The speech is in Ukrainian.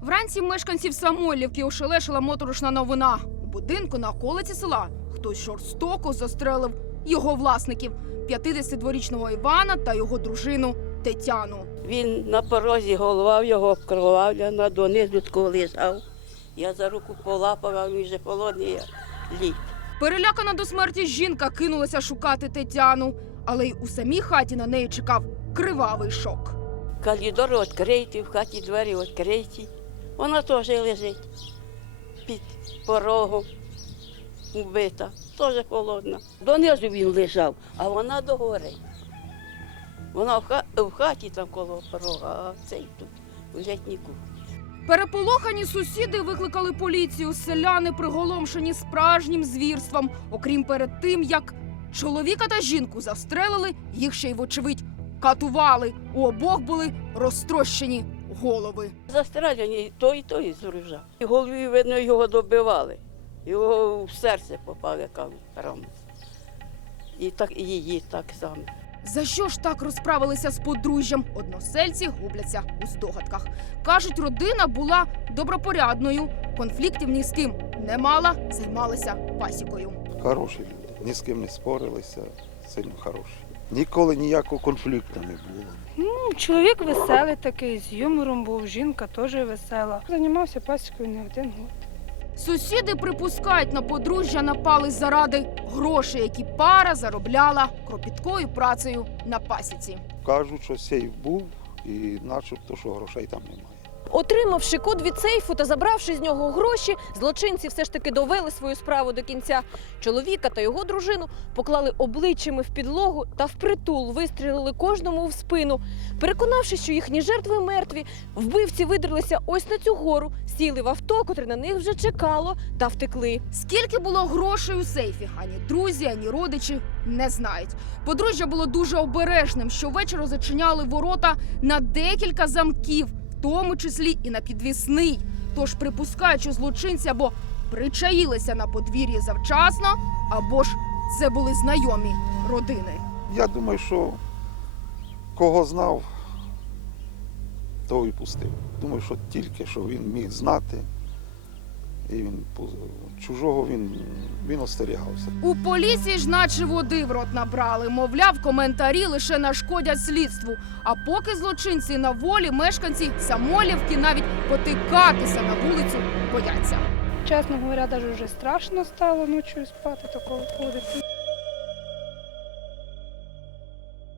Вранці мешканців Самойлівки ошелешила моторошна новина. У будинку на околиці села хтось жорстоко застрелив його власників 52-річного Івана та його дружину Тетяну. Він на порозі голова його обкровавлена, донизу такого лежав. Я за руку полапала, він вже холодний лід. Перелякана до смерті жінка кинулася шукати Тетяну, але й у самій хаті на неї чекав кривавий шок. Калідори відкриті, в хаті двері відкриті. Вона теж лежить під порогом, вбита, теж холодна. Донизу він лежав, а вона догори. Вона в, ха- в хаті там коло порога, а цей тут, в літніку. Переполохані сусіди викликали поліцію. Селяни приголомшені справжнім звірством. Окрім перед тим, як чоловіка та жінку застрелили, їх ще й вочевидь катували. У обох були розтрощені голови. Застріляні той і той з ружа. І голові, видно, його добивали. Його в серце попав, яка. І так і її так само. За що ж так розправилися з подружжям? Односельці губляться у здогадках. Кажуть, родина була добропорядною, конфліктів ні з ким не мала, займалися пасікою. Хороші люди, ні з ким не спорилися, сильно хороші. Ніколи ніякого конфлікту не було. Ну, чоловік веселий такий, з юмором був, жінка теж весела. Займався пасікою не один год. Сусіди припускають, на подружжя напали заради грошей, які пара заробляла кропіткою працею на пасіці. Кажуть, що сейф був і начебто, що грошей там немає. Отримавши код від сейфу та забравши з нього гроші, злочинці все ж таки довели свою справу до кінця. Чоловіка та його дружину поклали обличчями в підлогу та впритул вистрілили кожному в спину. Переконавшись, що їхні жертви мертві, вбивці видерлися ось на цю гору, сіли в авто, котре на них вже чекало, та втекли. Скільки було грошей у сейфі, ані друзі, ані родичі не знають. Подружжя було дуже обережним. Щовечора зачиняли ворота на декілька замків, тому числі і на підвісний. Тож припускаючи злочинця, або причаїлися на подвір'ї завчасно, або ж це були знайомі родини. Я думаю, що кого знав, того і пустив. Думаю, що тільки що він міг знати, і він чужого він, він остерігався. У поліції ж наче води в рот набрали. Мовляв, коментарі лише нашкодять слідству. А поки злочинці на волі, мешканці Самолівки навіть потикатися на вулицю бояться. Чесно говоря, навіть вже страшно стало ночою спати такого ходити.